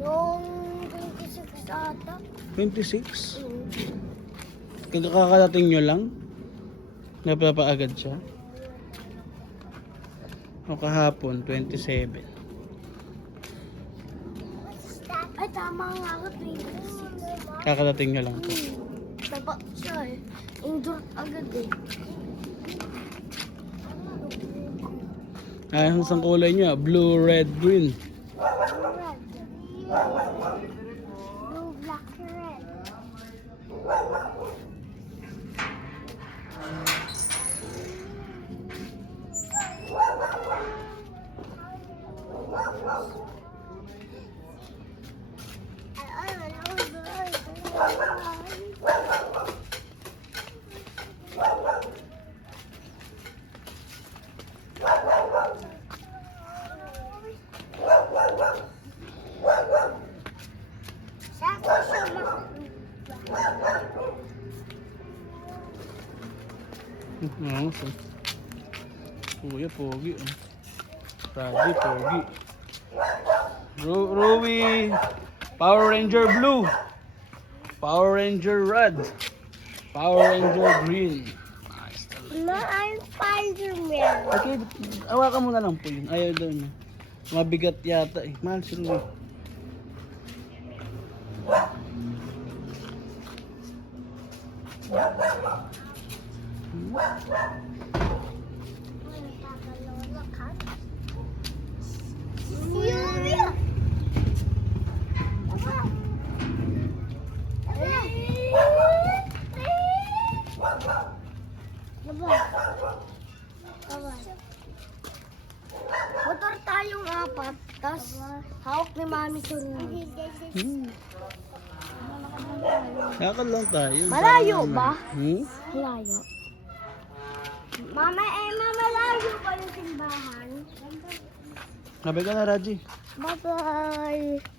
Yung 26 ata. 26? Kakadating nyo lang? Napapaagad siya? O kahapon, 27. Ay, tama nga ako, 26. Kakadating nyo lang po. Tapa siya eh. Indoor agad eh. Ang isang kulay nyo, blue, red, green. Red. Blue, black, red. Oo, so. Kuya, pogi. Raji, pogi. Ruby, Power Ranger blue. Power Ranger red. Power Ranger green. Nice talaga. No, I'm Spider-Man. Okay, awakan mo na lang po yun. Ayaw daw niya. Mabigat yata eh. Mahal si Ruby. Motor tayong apat, tas hawak ni Mami sunod. Lakad lang tayo. Malayo ba? Hmm? Malayo. Mama, malayo ba yung simbahan? Sabi ka na, Raji. Bye-bye.